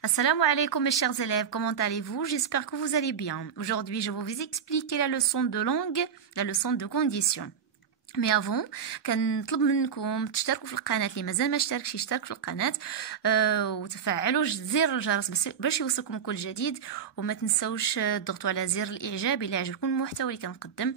Assalamu alaikum mes chers élèves, comment allez-vous? J'espère que vous allez bien. Aujourd'hui, je vais vous expliquer la leçon de langue, la leçon de conditions. مي افون كنطلب منكم تشتركوا في القناه اللي مازال ما اشتركش يشترك في القناه وتفعلوا زر الجرس باش يوصلكم كل جديد وما تنسوش تضغطوا على زر الاعجاب الا عجبكم المحتوى اللي كنقدم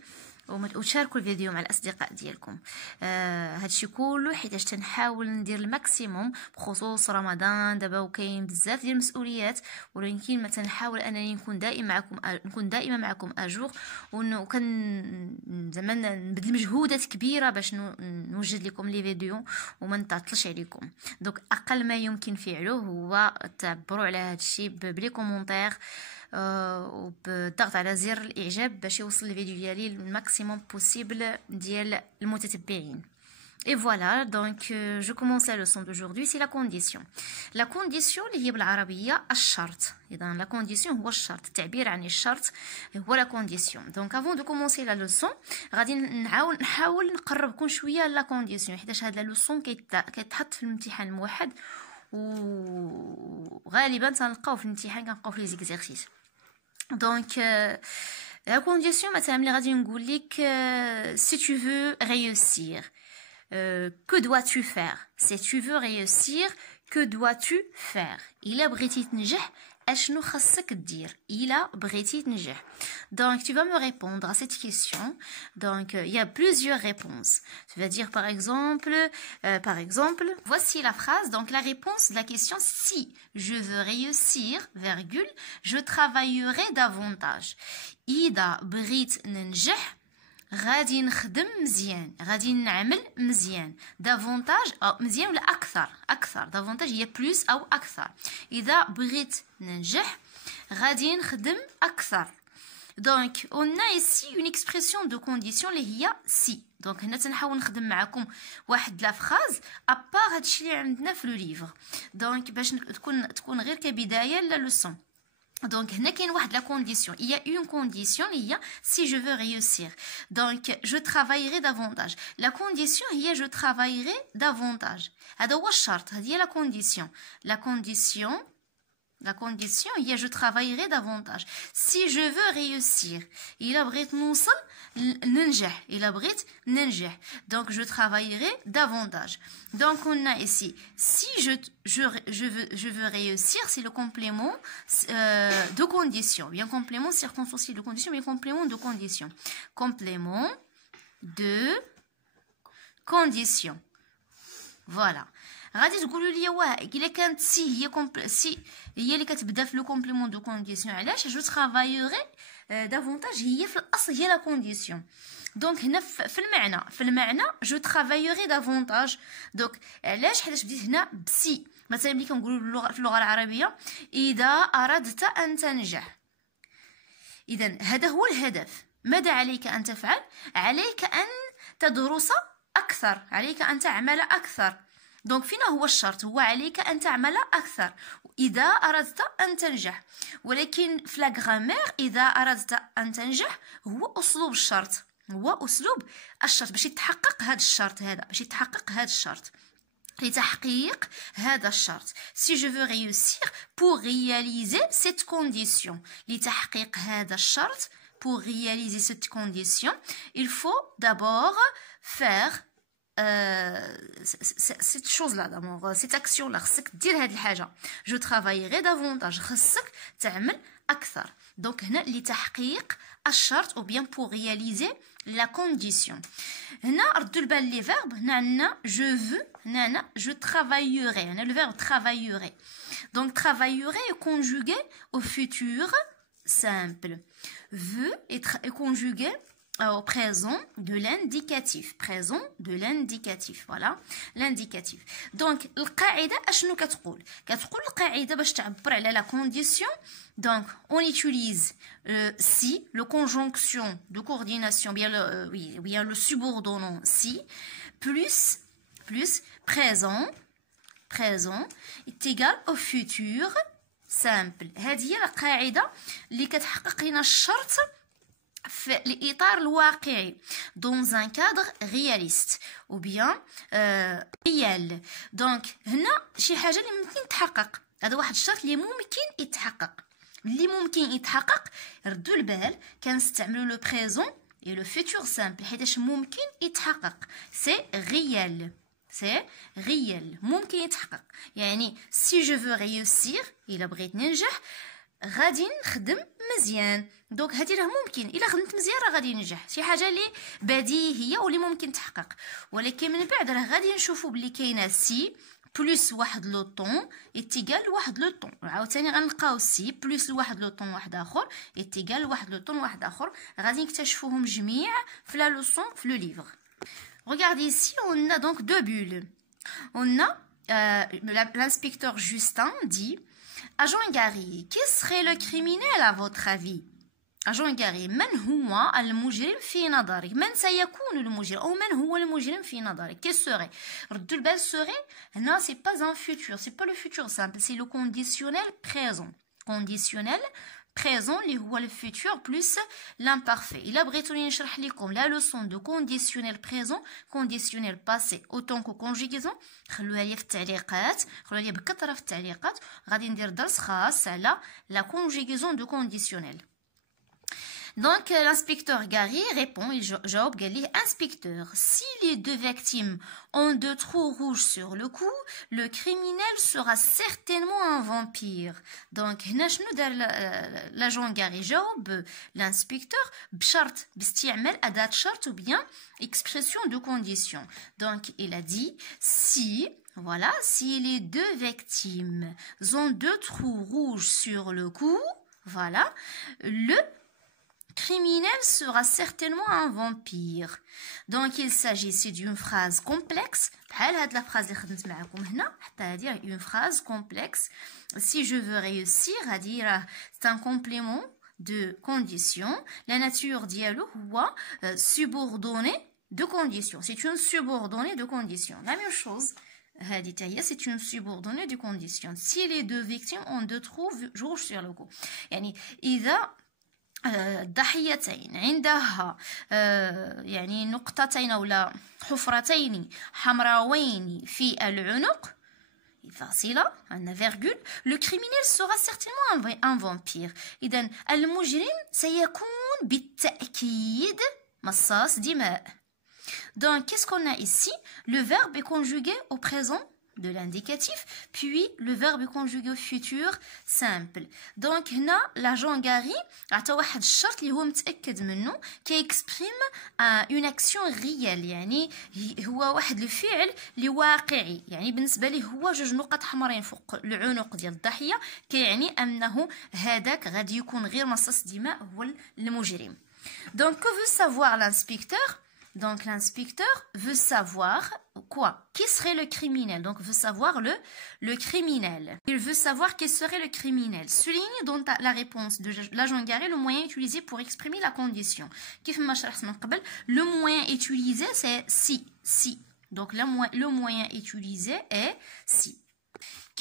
وتشاركوا الفيديو مع الاصدقاء ديالكم. هادشي كله حيتاش تنحاول ندير الماكسيموم بخصوص رمضان دابا وكاين بزاف ديال المسؤوليات ولكن ما تنحاول انني نكون دائما معكم اجور وكان زعما نبذل مجهودات كبيره باش نوجد لكم لي فيديو وما نتعطلش عليكم. دونك اقل ما يمكن فعله هو تعبروا على هادشي بلي كومونتير وبالضغط على زر الاعجاب باش يوصل الفيديو ديالي الماكسيموم بوسيبل ديال المتتبعين. Et voilà, donc je commence la leçon d'aujourd'hui, c'est la condition. La condition اللي هي بالعربية الشرط. إذا la condition هو الشرط، التعبير عن الشرط هو la condition. Donc avant de commencer la leçon غادي نحاول نقربكم شوية la condition حيتاش هاد la leçon كيتحط في الامتحان الموحد وغالبا تنلقاو في الامتحان كنلقاو في لي زيكزيرسيس. دونك la condition مثلا ملي غادي نقول لك si tu veux réussir, que dois-tu faire? Si tu veux réussir, que dois-tu faire? إلا بغيتي تنجح أشنو خاصك دير؟ إلا بغيتي تنجح. Donc tu vas me répondre à cette question. Donc il y a plusieurs réponses. Tu vas dire par exemple, voici la phrase. Donc la réponse de la question: si je veux réussir, virgule, je travaillerai davantage. إذا بغيت ننجح غادي نخدم مزيان، غادي نعمل مزيان. دافونتاج او مزيان ولا اكثر دافونتاج هي بلوس او اكثر. اذا بغيت ننجح غادي نخدم اكثر. دونك on a ici une expression de condition اللي هي سي. دونك هنا تنحاول نخدم معكم واحد لا فراز ابار هادشي اللي عندنا في لو ليفر، دونك باش تكون غير كبدايه لا لوسون. Donc, il y a la condition. Il y a une condition, il y a si je veux réussir. Donc, je travaillerai davantage. La condition, il y a je travaillerai davantage. هذا هو الشرط. هذه هي la condition. La condition, il y a je travaillerai davantage. Si je veux réussir, إلا بغيت نوصل ننجح. إلا بغيت ننجح. Donc, je travaillerai davantage. Donc, on a ici, si je veux réussir, c'est le complément de condition. Bien, complément circonstanciel de condition, mais complément de condition. Complément de condition. Voilà. غادي تقولوا لي واه الا كانت سي هي اللي كتبدا في لو كومبليمون دو كونديسيون، علاش جو ترافايوري دافونتاج هي في الاصل هي لا كونديسيون. دونك هنا في المعنى جو ترافايوري دافونتاج. دونك علاش؟ حيت بديت هنا بسي. مثلا ملي كنقولوا في اللغه العربيه اذا اردت ان تنجح، اذا هذا هو الهدف. ماذا عليك ان تفعل؟ عليك ان تدرس اكثر، عليك ان تعمل اكثر. دونك فينا هو الشرط؟ هو عليك أن تعمل أكثر إذا أردت أن تنجح. ولكن في لاغرامير إذا أردت أن تنجح هو أسلوب الشرط، هو أسلوب الشرط باش يتحقق هذا الشرط، باش يتحقق هذا الشرط. لتحقيق هذا الشرط si je veux réussir pour réaliser cette condition. لتحقيق هذا الشرط pour réaliser cette condition il faut d'abord faire cette chose là d'abord cette action là خصك دير هاد الحاجه. جو travaillerai davantage خصك تعمل اكثر. دونك هنا لتحقيق الشرط ou bien pour réaliser la condition. هنا ردوا البال لي فيرب. هنا عندنا je veux، هنا عندنا je travaillerai. هنا le verbe travaillerai. donc travaillerai est conjugué au futur simple. veut est conjugué au présent de l'indicatif. Présent de l'indicatif. Voilà. L'indicatif. Donc, القاعدة أشنو كتقول؟ كتقول القاعدة باش تعبر على la condition. Donc, on utilise si, le conjonction de coordination, bien le subordonnant si, plus présent est égal au futur simple. هذه هي القاعدة اللي كتحقق لنا الشرط في الإطار الواقعي dans un cadre réaliste ou bien réel. donc هنا شي حاجة اللي ممكن تحقق هذا واحد الشرط اللي ممكن يتحقق. اللي ممكن يتحقق ردوا البال كنستعملوا لو بريزون et le futur simple حيتاش ممكن يتحقق. سي ريال، سي ريال، ممكن يتحقق. يعني سي جو فو ريوسير، الا بغيت ننجح غادي نخدم مزيان. دونك هادي راه ممكن، الا خدمت مزيان راه غادي ننجح، شي حاجه اللي بديهيه واللي ممكن تحقق. ولكن من بعد راه غادي نشوفوا بلي كاينه سي بلس واحد لو طون اتيغال واحد لو طون، عاوتاني غنلقاو سي بلس واحد لو طون واحد اخر اتيغال واحد لو طون واحد اخر. غادي نكتشفوهم جميع في لا لوسون في لو ليفر. Regardez ici, on a donc deux bulles. On a l'inspecteur Justin dit: Agent Gary, qui serait le criminel à votre avis? Agent Gary, من هو المجرم في نظرك؟ من سيكون المجرم أو من هو المجرم في نظرك؟ Qui serait? ردوا البال serait هنا c'est pas un futur, c'est pas le futur simple, c'est le conditionnel présent. Conditionnel présent اللي هو le futur plus l'imparfait. إلا بغيتوني نشرح لكم la leçon de conditionnel présent, conditionnel passé autant que conjugaison خلوها لي في التعليقات، خلوها لي بكثرة في التعليقات. غادي ندير درس خاص على la conjugaison de conditionnel. Donc l'inspecteur Gary répond, il جاوب قال ليه: Inspecteur, si les deux victimes ont deux trous rouges sur le cou, le criminel sera certainement un vampire. Donc هنا شنو دار l'agent Gary؟ جاوب l'inspecteur بشرط باستعمال أداة شرط ou bien expression de condition. Donc il a dit si, voilà, si les deux victimes ont deux trous rouges sur le cou, voilà, le criminel sera certainement un vampire. Donc il s'agissait d'une phrase complexe. بحال هاد la phrase اللي خدمت معكم هنا، حتى هادي une phrase complexe. Si je veux réussir, هادي راه c'est un complément de condition. La nature ديالو هو subordonné de condition. C'est une subordonnée de condition. La même chose. هادي تاهي c'est une subordonnée de condition. Si les deux victimes ont deux trous rouges sur le cou. يعني إذا الضحيتين عندها يعني نقطتين ولا حفرتين حمراوين في العنق فاصلة عندنا فيرغول، لو كريمينيل سورا سيرتينمون ان فامبير. إذا المجرم سيكون بالتأكيد مصاص دماء. Donc qu'est-ce qu'on a ici? Le verbe est conjugué au présent de l'indicatif, puis le verbe est conjugué au futur simple. Donc هنا l'agent Gary عطى واحد الشرط اللي هو متأكد منه كيكسبريم une action réelle، يعني هو واحد الفعل اللي واقعي. يعني بالنسبة ليه هو جوج نقط حمرين فوق العنق ديال الضحية كيعني أنه هذاك غادي يكون غير مصاص دماء هو المجرم. Donc que veut savoir l'inspecteur? Donc l'inspecteur veut savoir quoi? Qui serait le criminel? Donc veut savoir le criminel. Il veut savoir qui serait le criminel. Souligne donc la réponse de l'agent Gary le moyen utilisé pour exprimer la condition. Le moyen utilisé c'est si. Donc le moyen utilisé est si.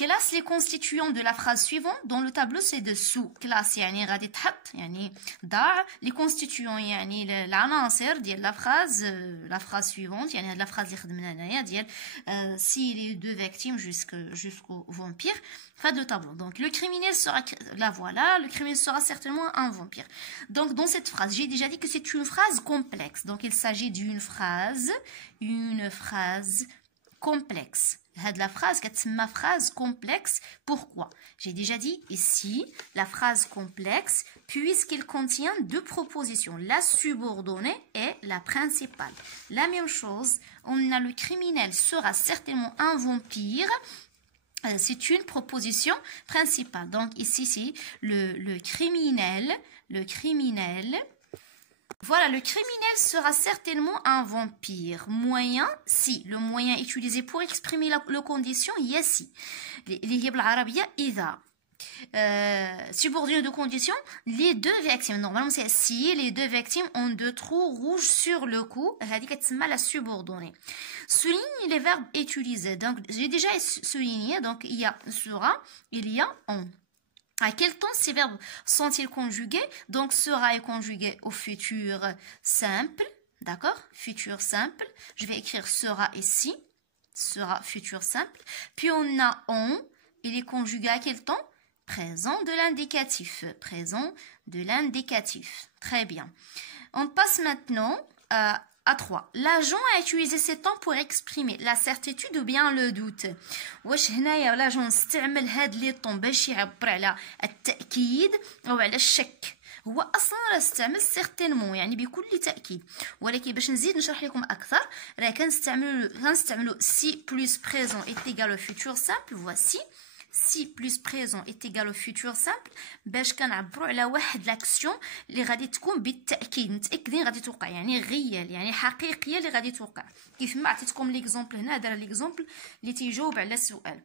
Classe les constituants de la phrase suivante. Dans le tableau c'est dessous. Classe يعني غادي تحط يعني ضع les constituants يعني العناصر ديال la phrase suivante. يعني هاد la phrase اللي خدمنا هنايا ديال si les deux victimes jusqu'au vampire. Pas de tableau. Donc le criminel sera, la voilà, le criminel sera certainement un vampire. Donc dans cette phrase, j'ai déjà dit que c'est une phrase complexe. Donc il s'agit d'une phrase complexe. La phrase ma phrase complexe. Pourquoi? J'ai déjà dit ici la phrase complexe puisqu'il contient deux propositions, la subordonnée et la principale. La même chose, on a le criminel sera certainement un vampire. C'est une proposition principale. Donc ici c'est le criminel. Voilà, le criminel sera certainement un vampire. Moyen, si. Le moyen utilisé pour exprimer la condition, يسي. اللي هي بالعربية إذا. Subordonnée de condition, les deux victimes. Normalement, c'est si les deux victimes ont deux trous rouges sur le cou. هذه كتسمى la subordonnée. Souligne les verbes utilisés. Donc, j'ai déjà souligné. Donc, il y a sera, il y a on. À quel temps ces verbes sont-ils conjugués? Donc sera est conjugué au futur simple, d'accord? Futur simple. Je vais écrire sera ici, sera futur simple. Puis on a on il est conjugué à quel temps? Présent de l'indicatif. Présent de l'indicatif. Très bien. On passe maintenant à 3. L'agent a utilisé ces temps pour exprimer la certitude ou bien le doute. واش هنايا l'agent استعمل هاد لي طون باش يعبر على التأكيد أو على الشك. هو اصلا راه استعمل سيغتينمون يعني بكل تاكيد، ولكن باش نزيد نشرح لكم اكثر راه كنستعملوا si plus présent est égal au futur simple. Voici si plus présent est égal au futur simple باش كنعبروا على واحد لاكسيون اللي غادي تكون بالتاكيد متاكدين غادي توقع، يعني غيال يعني حقيقيه اللي غادي توقع. كيف ما عطيتكم ليكزامبل هنا، هذا ليكزامبل اللي تيجاوب على السؤال.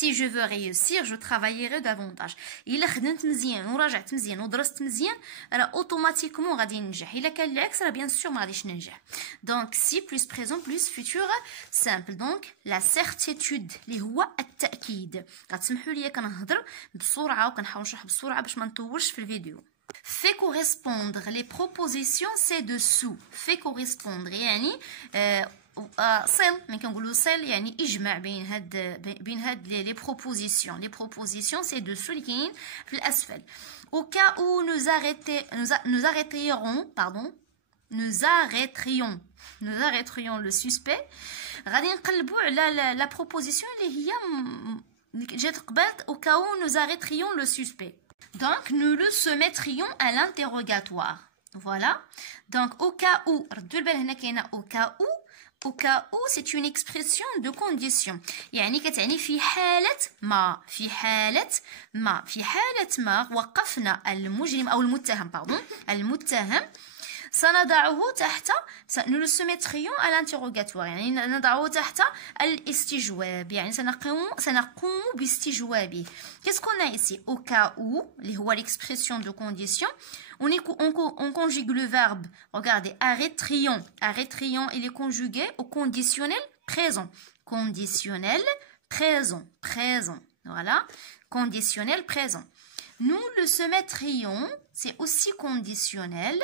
Si je veux réussir, je travaillerai davantage. إلا خدمت مزيان وراجعت مزيان ودرست مزيان راه اوتوماتيكمون غادي ننجح. إلا كان العكس راه بيان سور ما غاديش ننجح. دونك si plus présent plus futur simple. دونك la certitude اللي هو التأكيد. غتسمحوا لي كنهضر بسرعة وكنحاول نشرح بسرعة باش ما نطولش في الفيديو. Fait correspondre les propositions ci-dessous. Fait correspondre يعني صل، ملي كنقولوا صل يعني اجمع بين هاد لي بروبوزيسيون. لي بروبوزيسيون سي دوسو اللي كاين في الاسفل. au cas où nous arrêterions le suspect. غادي نقلبوا على لا بروبوزيسيون اللي هي جات قبل au cas où nous arrêterions le suspect. Donc nous le soumettrions à l'interrogatoire. Voilà. Donc au cas où ردوا البال هنا كاينه au cas où. Au cas où c'est une expression de condition. يعني كتعني في حالة ما. في حالة ما وقفنا المجرم أو المتهم المتهم سنضعه تحت nous le soumettrions à l'interrogatoire. يعني نضعه تحت الاستجواب، يعني سنقوم باستجوابه. Qu'est-ce qu'on a ici? Au cas où اللي هو l'expression de condition. On conjugue le verbe. Regardez, arrêterions. Arrêterions, il est conjugué au conditionnel présent. Conditionnel présent. Présent. Voilà. Conditionnel présent. Nous le soumettrions, c'est aussi conditionnel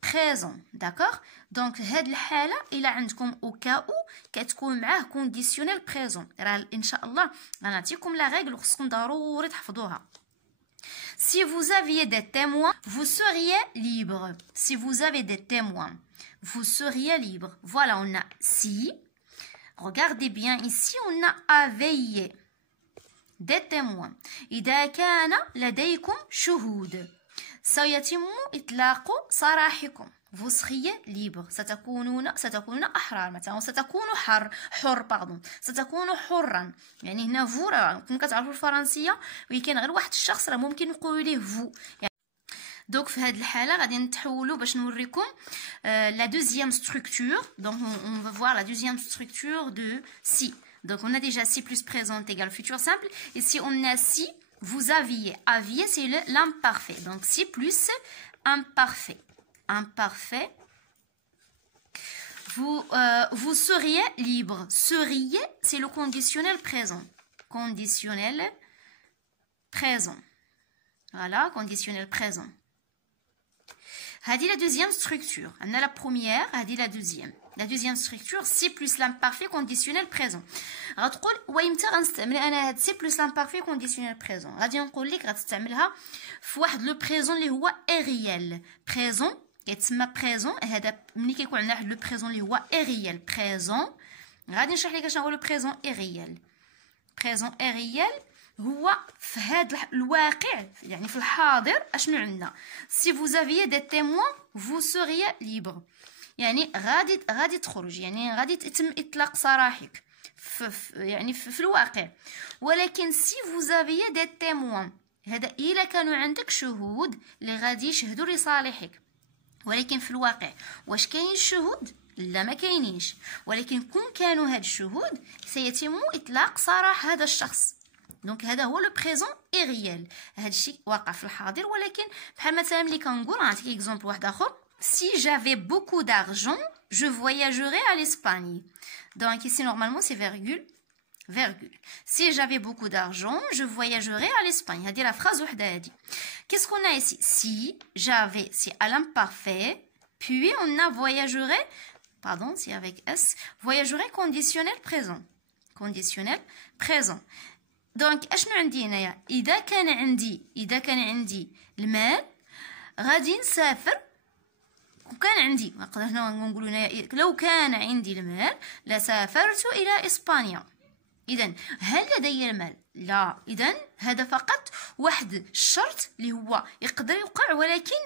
présent. D'accord? Donc, هاد الحالة إلا عندكم au cas où كتكون معاه conditionnel présent. راه إن شاء الله غنعطيكم لا رègle وخصكم ضروري تحفظوها. Si vous aviez des témoins, vous seriez libre. Si vous avez des témoins, vous seriez libre. Voilà, on a si. Regardez bien ici, on a avait des témoins. إذا كان لديكم شهود سيتم إطلاق سراحكم. Vous seriez libre. ستكونون أحرار مثلا. ستكون حرا. يعني هنا فو راكم كتعرفوا الفرنسية ولكن غير واحد الشخص راه ممكن نقولوا ليه فو. دونك في هذه الحالة غادي نتحولوا باش نوريكم la deuxième structure. Donc on va voir la deuxième structure de si. Donc on a déjà si plus présent égale futur simple. Et si on a si, vous aviez. Aviez c'est l'imparfait. Donc si plus imparfait. Imparfait. Vous seriez libre. Seriez, c'est le conditionnel présent. Conditionnel présent. Voilà, conditionnel présent. Hadi la deuxième structure. On a la première, hadi la deuxième. La deuxième structure, si plus l'imparfait conditionnel présent. غتقول ويمتى غنستعمل انا هاد سي بلس لامبارفي كونديسيونيل بريزون؟ غادي نقول لك غتستعملها في واحد لو بريزون اللي هو اريال. بريزون كيتسمى بريزون. هذا ملي كيكون عندنا واحد لو بريزون اللي هو اريال بريزون. غادي نشرح لك شنو هو لو بريزون اريال. بريزون اريال هو في هذا الواقع يعني في الحاضر. اشنو عندنا؟ si vous aviez des témoins vous seriez libre. يعني غادي تخرج، يعني غادي يتم اطلاق سراحك يعني في الواقع. ولكن si vous aviez des témoins هذا الا كانوا عندك شهود اللي غادي يشهدوا لصالحك. ولكن في الواقع واش كاين الشهود؟ لا ما كاينينش. ولكن كون كانوا هاد الشهود سيتم اطلاق سراح هذا الشخص. دونك هذا هو لو بريزون اريال. هذا الشيء واقع في الحاضر. ولكن بحال مثلا ملي كنقول نعطيك اكزومبل واحد اخر. Si j'avais beaucoup d'argent, je voyagerais à l'Espagne. Donc ici normalement c'est virgule. Si j'avais beaucoup d'argent, je voyagerais à l'Espagne. هذه la phrase وحده هذه. Qu'est-ce qu'on a ici? Si j'avais, c'est à l'imparfait. Puis on a voyagerait, pardon, c'est avec S. Voyagerait conditionnel présent. Conditionnel présent. دونك اشنو عندي هنايا؟ اذا كان عندي المال غادي نسافر. وكان عندي نقدر هنا نقولوا هنايا لو كان عندي المال لسافرت الى اسبانيا. اذا هل لدي المال؟ لا. اذا هذا فقط واحد الشرط اللي هو يقدر يوقع، ولكن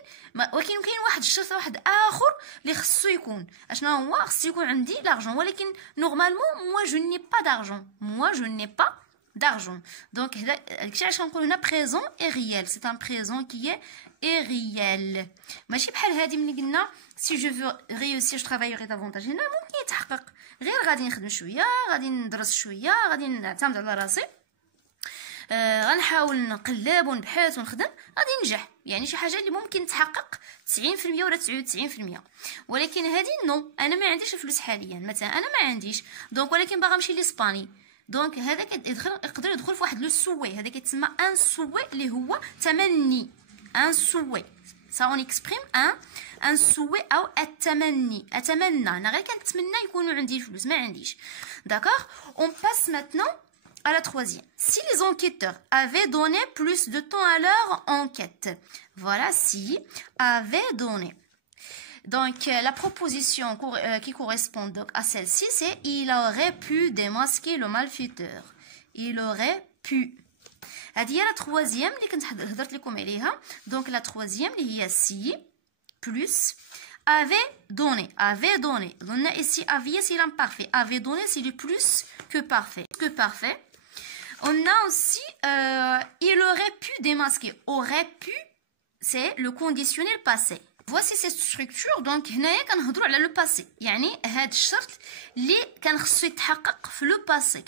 كاين واحد الشرط واحد اخر اللي خصو يكون. اشنو هو؟ خصو يكون عندي لارجون، ولكن نورمالمون موا جو ني با d'argent. Donc داكشي علاش كنقول هنا présent et réel. C'est un présent qui est réel. ماشي بحال هادي ملي قلنا si je veux réussir je travaillerai davantage. هنا ممكن يتحقق، غير غادي نخدم شويه، غادي ندرس شويه، غادي نعتمد على راسي، غنحاول نقلب ونبحث ونخدم، غادي ننجح. يعني شي حاجه اللي ممكن تحقق 90% ولا 99%. ولكن هذه نو، انا ما عنديش الفلوس حاليا مثلا، انا ما عنديش دونك، ولكن باغا نمشي لاسباني. دونك هذا يقدر يدخل في واحد لو سوي، هذا كيتسمى ان سوي اللي هو تمني. ان سوي سا اون اكسبريم ان سوي او التمني. اتمنى، انا غير كنتمنى يكونوا عندي الفلوس، ما عنديش. داكوغ. اون باس maintenant à la troisième. Si les enquêteurs avaient donné plus de temps à leur enquête. Voilà, si avaient donné. Donc, la proposition qui correspond donc à celle-ci, c'est il aurait pu démasquer le malfaiteur. Il aurait pu. هذه هي la troisième اللي كنت هضرت لكم عليها. Donc, la troisième اللي هي si plus avait donné. Avait donné. On a ici avait, c'est l'imparfait. Avait donné, c'est le plus que parfait. Que parfait. On a aussi il aurait pu démasquer. Aurait pu, c'est le conditionnel passé. Voici cette structure. Donc هنايا كنهضروا على لو باسي، يعني هاد الشرط اللي كان خصو يتحقق في لو باسي،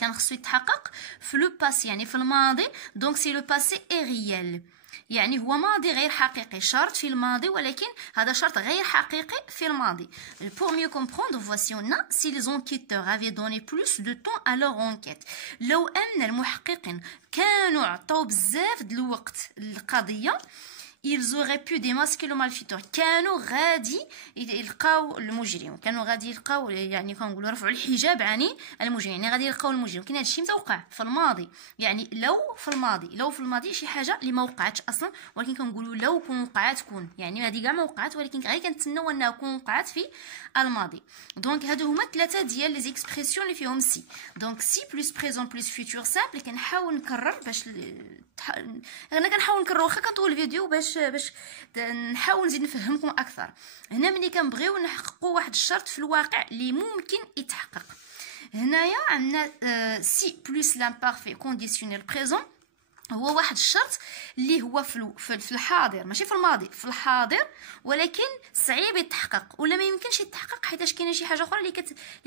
في لو باسي يعني في الماضي. دونك سي لو باسي اي ريال، يعني هو ماضي غير حقيقي، شرط في الماضي ولكن هذا شرط غير حقيقي في الماضي. Pour mieux comprendre, voici on a si les enquêteurs avaient donné plus de temps à leur enquête. لو أن المحققين كانوا عطاو بزاف د الوقت للقضية، ils auraient pu démasquer le malfaiteur. كانوا غادي يلقاو المجرم، كانوا غادي يلقاو، يعني كنقولوا رفعوا الحجاب عن المجرم، يعني غادي يلقاو المجرم. كاين هادشي متوقع في الماضي، يعني لو في الماضي شي حاجه اللي ما وقعتش اصلا، ولكن كنقولوا لو كون وقعت كون، يعني هذه كاع ما وقعت ولكن غير كنتسناو انها كون وقعت في الماضي. دونك هادو هما ثلاثه ديال لي زيكسبرسيون اللي فيهم سي. دونك سي بلس بريزون بلس فيتور سامبل. كنحاول نكرر باش انا كنحاول نكرر، واخا كنطول الفيديو باش نحاول نزيد نفهمكم اكثر. هنا ملي كنبغيو نحققوا واحد الشرط في الواقع اللي ممكن يتحقق، هنايا عندنا سي بلس لامبارفي كونديسيونيل بريزون، هو واحد الشرط اللي هو في الحاضر، ماشي في الماضي، في الحاضر، ولكن صعيب يتحقق ولا ما يمكنش يتحقق حيتاش كاينه شي حاجه اخرى اللي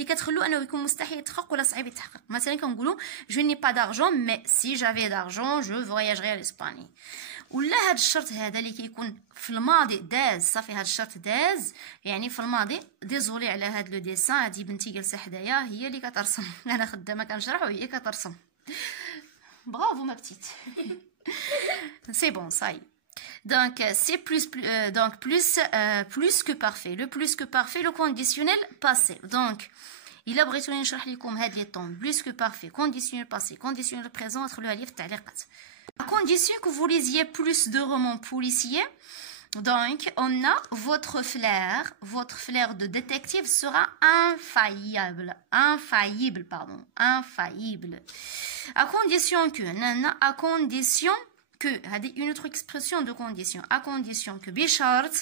كتخلو انه يكون مستحيل يتحقق ولا صعيب يتحقق. مثلا كنقولوا جو ني با دارجون مي سي جافي دارجون جو فواياجري لاسباني. ولا هاد الشرط هذا اللي كيكون في الماضي داز، صافي هاد الشرط داز، يعني في الماضي. ديزولي على هاد لو ديسان، هادي بنتي جالسه حدايا هي اللي كترسم، انا خدامه كنشرح وهي كترسم. Bravo ma petite. C'est bon, ça y est. Donc c'est plus que parfait. Le plus que parfait, le conditionnel passé. Donc إلا بغيتوني نشرح لكم هاد لي طون plus que parfait, conditionnel passé, conditionnel présent، ادخلوا لي في التعليقات. À condition que vous lisiez plus de romans policiers. Donc, on a votre flair de détective sera infaillible. À condition que, une autre expression de condition, à condition que بشرط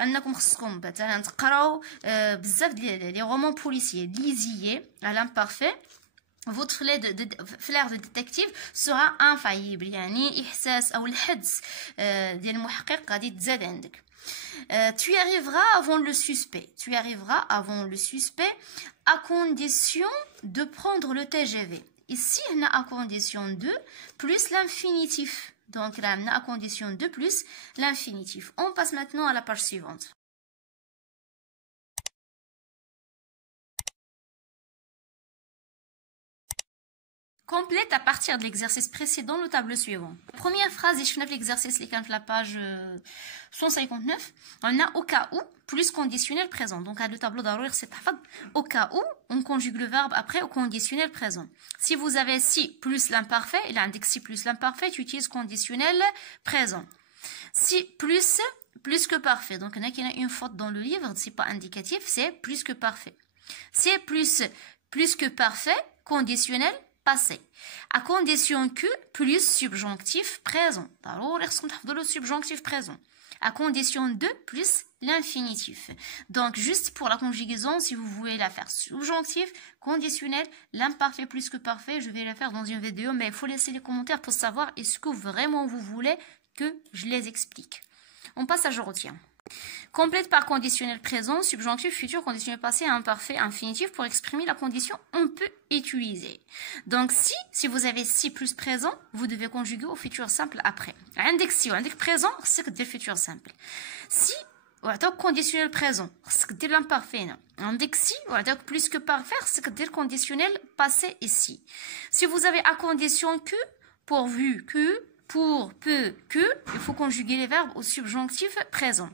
أنكم خصكم مثلا تقراو بزاف ديال لي رومان بوليسيي ليزيي à l'imparfait. Votre flair de détective sera infaillible، يعني إحساس أو الحدس ديال المحقق غادي تزاد عندك. Tu arriveras avant le suspect à condition de prendre le TGV. Ici, on a à condition de plus l'infinitif. Donc là, on a à condition de plus l'infinitif. On passe maintenant à la page suivante. Complète à partir de l'exercice précédent le tableau suivant. Première phrase, je finis l'exercice qui est la page 159. On a au cas où plus conditionnel présent. Donc, le tableau d'arroir, c'est au cas où on conjugue le verbe après au conditionnel présent. Si vous avez si plus l'imparfait, il indique si plus l'imparfait, tu utilises conditionnel présent. Si plus que parfait. Donc, il y a une faute dans le livre, c'est pas indicatif, c'est plus que parfait. C'est plus que parfait, conditionnel passé. À condition que plus subjonctif présent. Alors, le subjonctif présent. À condition de plus l'infinitif. Donc, juste pour la conjugaison, si vous voulez la faire subjonctif, conditionnel, l'imparfait plus que parfait, je vais la faire dans une vidéo, mais il faut laisser les commentaires pour savoir est-ce que vraiment vous voulez que je les explique. On passe à je retiens. Complète par conditionnel présent, subjonctif, futur, conditionnel passé, imparfait, infinitif. Pour exprimer la condition, on peut utiliser. Donc, si vous avez si plus présent, vous devez conjuguer au futur simple après. Index si, index présent, c'est que le futur simple. Si, conditionnel présent, c'est que l'imparfait. Index si, plus que parfait, c'est que le conditionnel passé ici. Si vous avez à condition que, pourvu que, pour, peu, que, il faut conjuguer les verbes au subjonctif présent.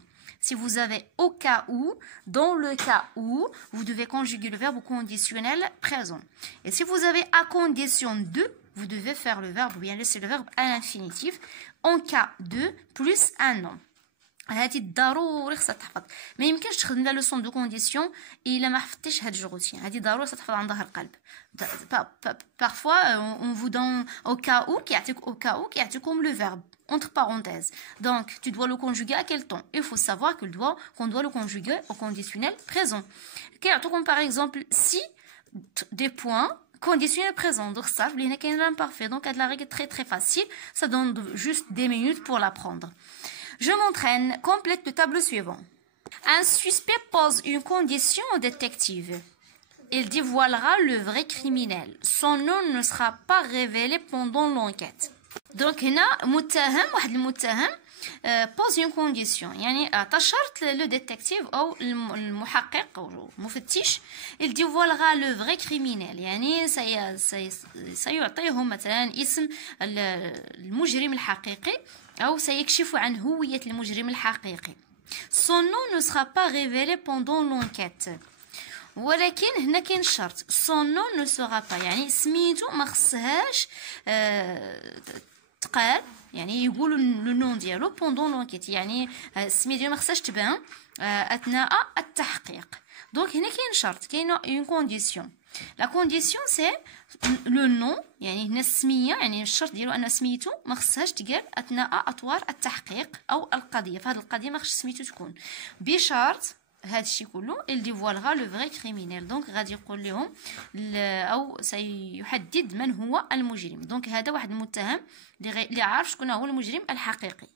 Si vous avez au cas où, dans le cas où, vous devez conjuguer le verbe au conditionnel présent. Et si vous avez à condition de, vous devez faire le verbe ou bien laisser le verbe à l'infinitif en cas de plus un nom. هذه ضروري خصها تحفظ ما يمكنش تخدم لا لوسون دو كونديسيون الا ما حفظتيش هاد الجروتين هذه ضروري خصها تحفظ عن ظهر القلب parfois on vous donne au cas où كيعطيكم le verbe entre parenthèses donc tu dois le conjuguer à quel temps il faut savoir qu'on doit le conjuguer au conditionnel présent كيعطيكم par exemple si des points conditionnel présent donc ça il y a l'imparfait donc la règle est très facile ça donne juste des minutes pour l'apprendre. Je m'entraîne, complète le tableau suivant. Un suspect pose une condition au détective. Il dévoilera le vrai criminel. Son nom ne sera pas révélé pendant l'enquête. Donc, هنا واحد المتهم pose une condition. يعني شرط le détective أو المحقق أو المفتش il dévoilera le vrai criminel. يعني سيعطيهم مثلا اسم المجرم الحقيقي أو سيكشف عن هوية المجرم الحقيقي. Son nom ne sera pas révélé pendant l'enquête. ولكن هنا كاين شرط son nom ne sera pas يعني سميتو ما خصهاش تقال يعني يقولوا لو نون ديالو pendant l'enquête يعني سميتو ما خصهاش تبان أثناء التحقيق. دونك هنا كاين شرط كاين une condition. La condition c'est le nom يعني هنا السميه يعني الشرط ديالو ان سميتو ما خصهاش تقال اثناء اطوار التحقيق او القضيه فهاد القضيه ما خصش سميتو تكون بشرط هادشي كله il dévoilera le vrai criminel donc غادي يقول لهم او سيحدد من هو المجرم دونك هذا واحد المتهم اللي عارف شكون هو المجرم الحقيقي.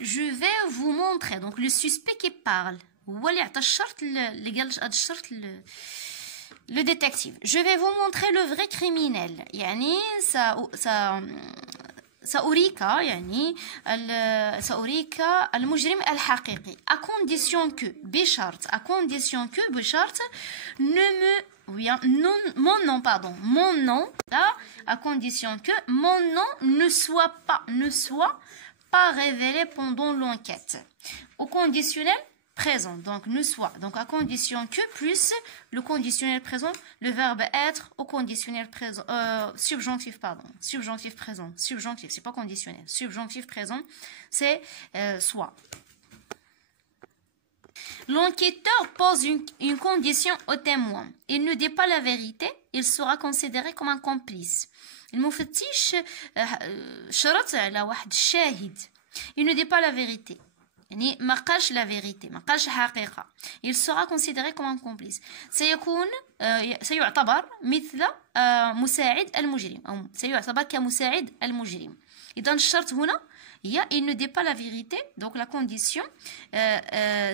Je vais vous montrer donc le suspect qui parle هو اللي عطى الشرط اللي قال هذا الشرط Le détective. Je vais vous montrer le vrai criminel. يعني سأريك يعني سأريك المجرم الحقيقي. À condition que بشرط mon nom là à condition que mon nom ne soit pas révélé pendant l'enquête. Au conditionnel présent, donc ne soit, donc à condition que plus le conditionnel présent, le verbe être au conditionnel présent, subjonctif présent, c'est pas conditionnel, subjonctif présent, c'est soit. L'enquêteur pose une condition au témoin. Il ne dit pas la vérité, il sera considéré comme un complice. المفتش شرط على واحد الشاهد. Il ne dit pas la vérité. يعني ما قالش لا فيريتي ما قالش حقيقة il sera considéré comme un complice سيعتبر مثل مساعد المجرم أو سيعتبر كمساعد المجرم. إذن الشرط هنا هي il ne dit pas la vérité donc la condition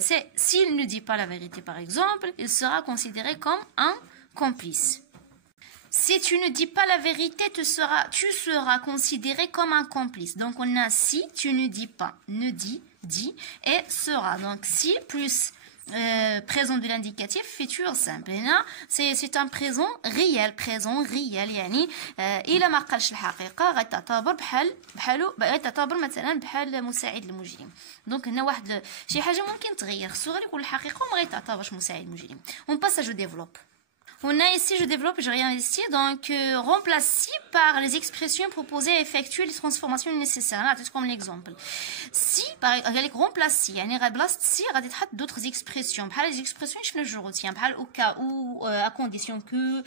c'est s'il ne dit pas la vérité par exemple il sera considéré comme un complice. Si tu ne dis pas la vérité, tu seras considéré comme un complice. Donc on a si tu ne dis pas, ne dit, dit et sera. Donc si plus présent de l'indicatif futur simple. C'est un présent réel يعني إلا ما قالش الحقيقة غتعتبر غتعتبر مثلا بحال مساعد المجرم. دونك هنا واحد شي حاجة ممكن تغير، خصو غير يقول الحقيقة وما غيتعتبرش مساعد المجرم. On passe à je développe. On a ici, je développe, je réinvestis, donc remplace si par les expressions proposées à effectuer les transformations nécessaires. Là, c'est comme l'exemple. Si, par exemple, remplace si, يعني remplace si, غادي تحط d'autres expressions. بحال les expressions شنو جو retiens, بحال au cas où, à condition que,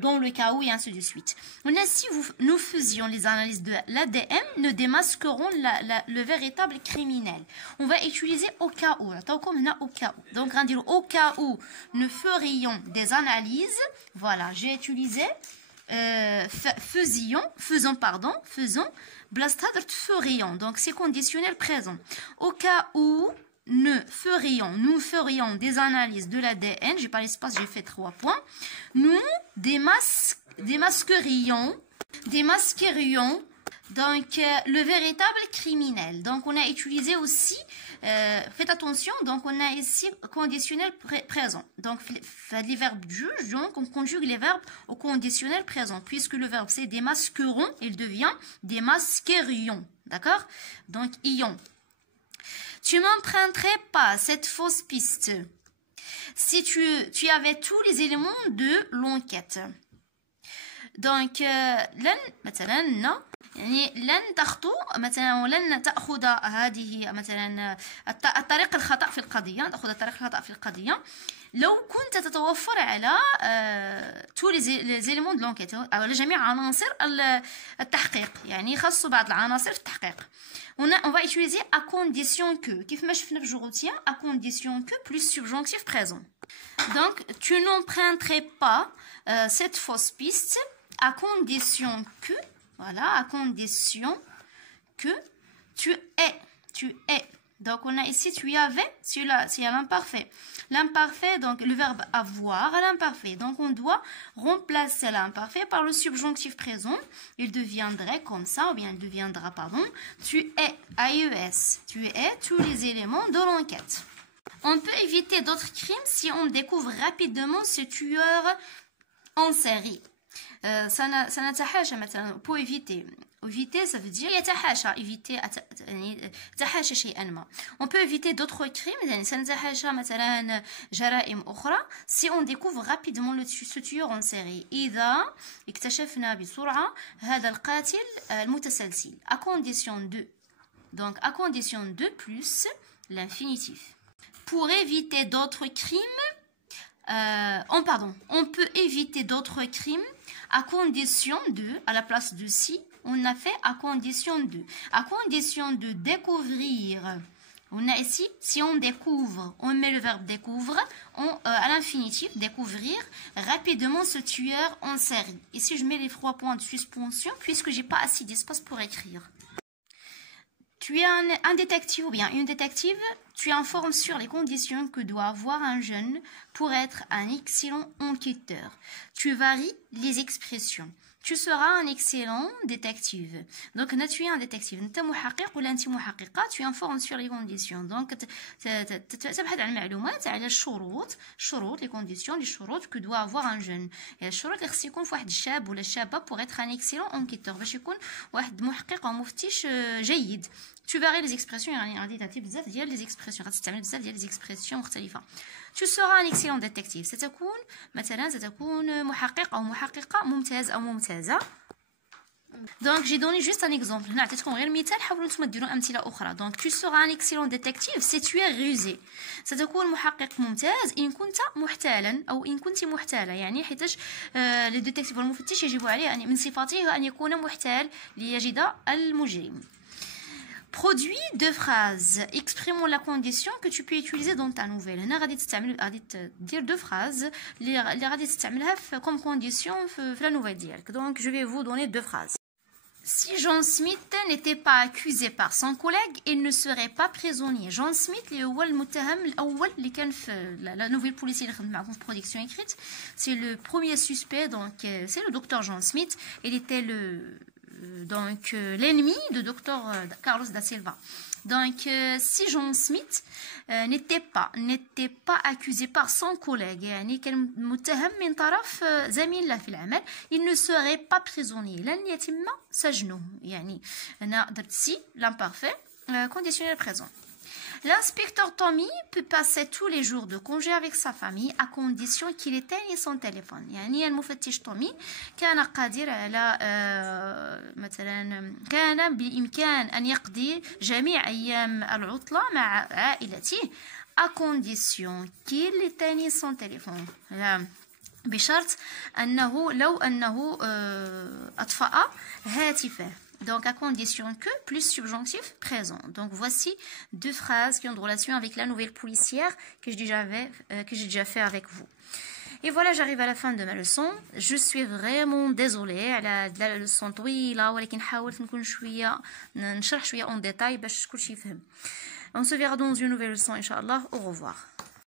dans le cas où et ainsi de suite. On a si nous faisions les analyses de l'ADN, ne démasqueront le véritable criminel. On va utiliser au cas où. Comme au cas où. Donc, on va dire au cas où nous ferions des analyses, voilà, j'ai utilisé faisons, blastadr ferions, donc c'est conditionnel présent. Au cas où nous ferions des analyses de l'ADN, j'ai pas l'espace, j'ai fait 3 points, nous démasquerions donc le véritable criminel. Donc on a utilisé aussi, faites attention, donc on a ici conditionnel présent. Donc les verbes juge, donc on conjugue les verbes au conditionnel présent. Puisque le verbe c'est démasqueront, il devient démasquerions. D'accord? Donc ions. Tu m'emprunterais pas cette fausse piste si tu avais tous les éléments de l'enquête. Donc لن مثلا يعني لن تخطو مثلا ولن تأخذ هذه مثلا الطريق الخطأ في القضية، تأخذ الطريق الخطأ في القضية لو كنت تتوفر على tous les éléments de l'enquête، على جميع عناصر التحقيق، يعني خاصو بعض العناصر في التحقيق. On va utiliser à condition que كيف ما شفنا في جوغوتيا à condition que plus subjonctif présent. Donc tu n'emprunterais pas cette fausse piste à condition que, voilà, à condition que tu es. Donc on a ici tu y avais, c'est l'imparfait. L'imparfait, donc le verbe avoir à l'imparfait. Donc on doit remplacer l'imparfait par le subjonctif présent. Il deviendrait comme ça, ou bien il deviendra, pardon, tu es, AES. Tu es tous les éléments de l'enquête. On peut éviter d'autres crimes si on découvre rapidement ce tueur en série. سنتحاشى مثلا pour éviter ça veut dire يتحاشى éviter تحاشى شيئا ما. On peut éviter d'autres crimes يعني سنتحاشى مثلا جرائم أخرى si on découvre rapidement ce tueur en série إذا اكتشفنا بسرعة هذا القاتل المتسلسل à condition de, donc à condition de plus l'infinitif. Pour éviter d'autres crimes on peut éviter d'autres crimes à condition de, à la place de si, on a fait à condition de. À condition de découvrir. On a ici, si on découvre, on met le verbe découvre à l'infinitif, découvrir rapidement ce tueur en série. Ici, je mets les 3 points de suspension puisque j'ai pas assez d'espace pour écrire. Tu es un détective ou bien une détective, tu informes sur les conditions que doit avoir un jeune pour être un excellent enquêteur. Tu varies les expressions. Tu seras un excellent détective. Donc, tu es un détective. Tu informes sur les conditions. Donc, تبحث عن المعلومات على الشروط les conditions les شروط que doit avoir un jeune. Et الشروط اللي خص يكون في واحد الشاب ولا الشابة pour être un excellent enquêteur. باش يكون واحد محقق أو مفتش جيد. Tu varies les expressions يعني غادي تعطي بزاف ديال les expressions غتستعمل بزاف ديال les expressions مختلفة. Tu seras un excellent détective. ستكون محقق أو محققة ممتاز أو ممتازة. Donc j'ai donné juste un exemple. هنا عطيتكم غير مثال، حاولوا نتوما ديروا أمثلة أخرى. Donc tu seras un excellent détective si tu es rusé. ستكون محقق ممتاز إن كنت محتالا أو إن كنت محتالة، يعني حيتاش الديتكتيف والمفتش يجب عليه أن من صفاته أن يكون محتال ليجد المجرم. Produis 2 phrases exprimant la condition que tu peux utiliser dans ta nouvelle. هنا غادي dire 2 phrases اللي غادي تستعملها comme condition في la nouvelle ديالك. Donc je vais vous donner 2 phrases. Si John Smith n'était pas accusé par son collègue, il ne serait pas prisonnier. John Smith اللي هو المتهم الأول اللي كان في la nouvelle policier اللي خدمت معكم في production écrite. C'est le premier suspect, donc c'est le docteur John Smith. Il était l'ennemi de Dr Carlos da Silva. Donc, si John Smith n'était pas accusé par son collègue, يعني كان متهم من طرف زميل له في العمل, il ne serait pas prisonnier. لن يتم سجنه. يعني أنا درت si l'imparfait conditionnel présent. L'inspecteur Tommy peut passer tous les jours de congé avec sa famille à condition qu'il éteigne son téléphone. يعني المفتش تومي كان قادر على مثلا كان بإمكان أن يقضي جميع أيام العطلة مع عائلته à condition qu'il éteigne son téléphone. بشرط لو أنه أطفأ هاتفه. Donc, à condition que, plus subjonctif présent. Donc, voici deux phrases qui ont de relation avec la nouvelle policière que j'ai déjà fait avec vous. Et voilà, j'arrive à la fin de ma leçon. Je suis vraiment désolée على la leçon طويلة, ولكن حاولت نكون شوية نشرح شوية en détail باش كلشي يفهم. On se verra dans une nouvelle leçon, Inch'Allah. Au revoir.